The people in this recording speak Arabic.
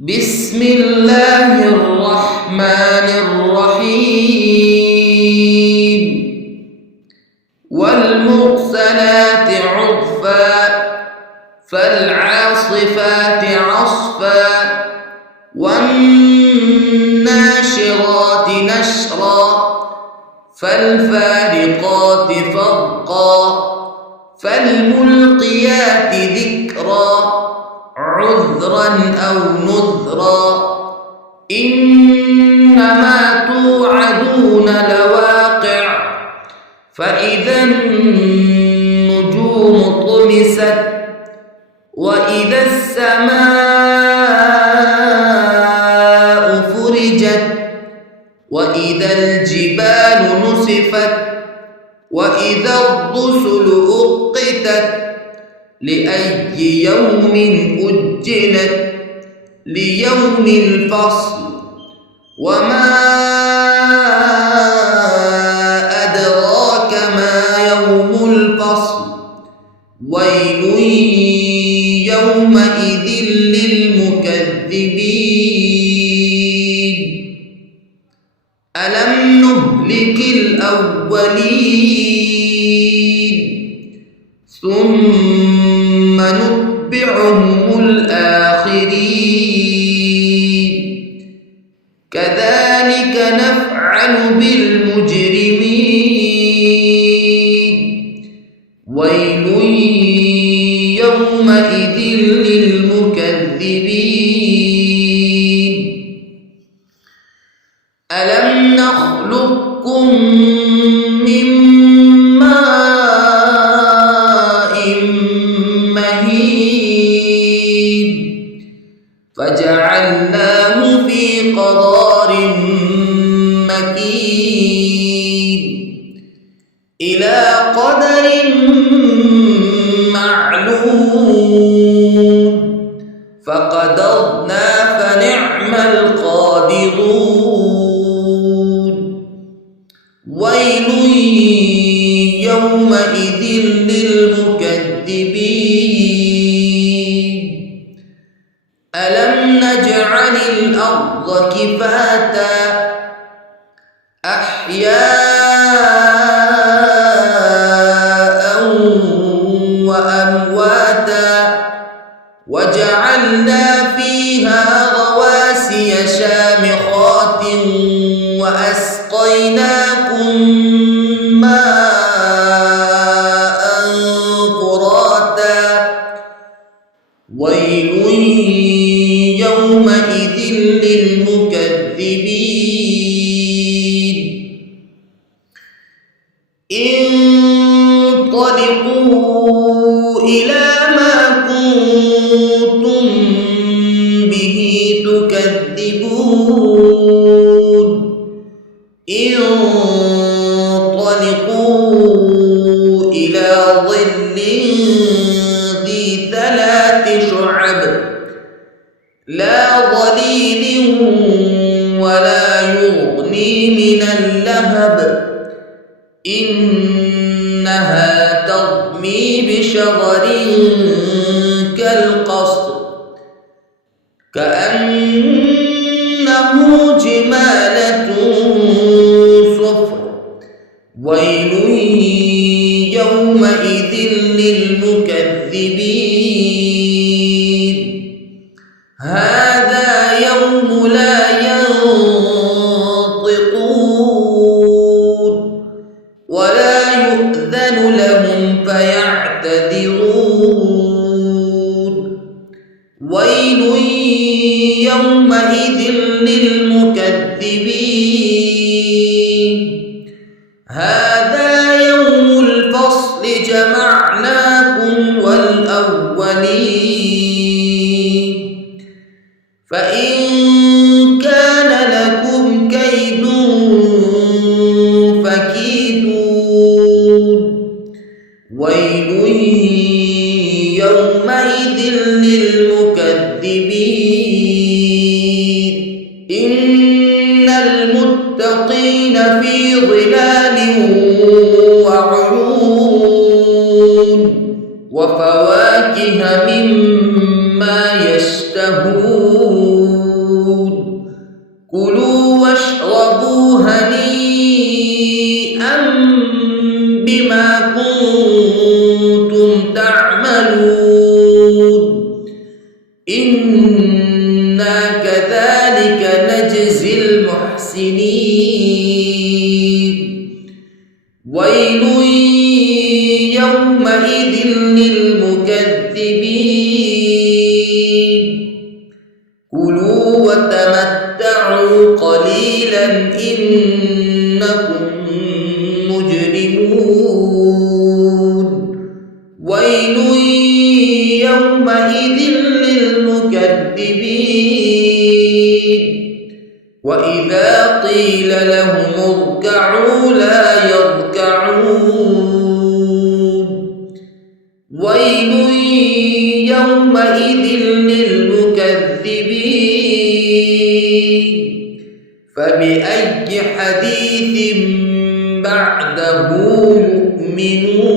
بسم الله الرحمن الرحيم والمرسلات عرفا فالعاصفات عصفا والناشرات نشرا فالفارقات فرقا فالملقيات ذكرا عذرا أو نذرا إنما توعدون لواقع فإذا النجوم طمست وإذا السماء فرجت وإذا الجبال نسفت وإذا الرسل أقتت لأي يوم أجلت ليوم الفصل وما أدراك ما يوم الفصل ويل يومئذ للمكذبين ألم نهلك الأولين ثم نتبعهم الآخرين كذلك نفعل بالمجرمين ويل يومئذ للمكذبين ألم نخلقكم من فجعلناه في قرار مكين إلى قدر معلوم فقدرنا فنعم القادرون ويل يومئذ للمكذبين ألم نجعل الأرض كفاتا أحياء وأمواتا وجعلنا فيها رواسي شامخات وأسقيناكم ماء فراتا ويل يومئذ للمكذبين انطلقوا إلى ما كنتم به تكذبون انطلقوا إلى ظل ذي 3 شعب لا ظليل ولا يغني من اللهب إنها ترمي بشرر كالقصر كأنه جمالة صفر ويل يومئذ للمكذبين هذا يوم لا ينطقون ولا يؤذن لهم فيعتذرون ويل يومئذ للمكذبين هذا يوم الفصل جمعناكم والأولين فإن كان لكم كيد فكيدون ويل يومئذ للمكذبين إن المتقين في ظلال وعيون وفواكه مما يشتهون إنا كذلك نجزي المحسنين ويل يومئذ للمكذبين كلوا وتمتعوا قليلا إنكم مجرمون ويل يومئذ للمكذبين وإذا قيل لهم اركعوا لا يركعون ويل يومئذ للمكذبين فبأي حديث بعده يؤمنون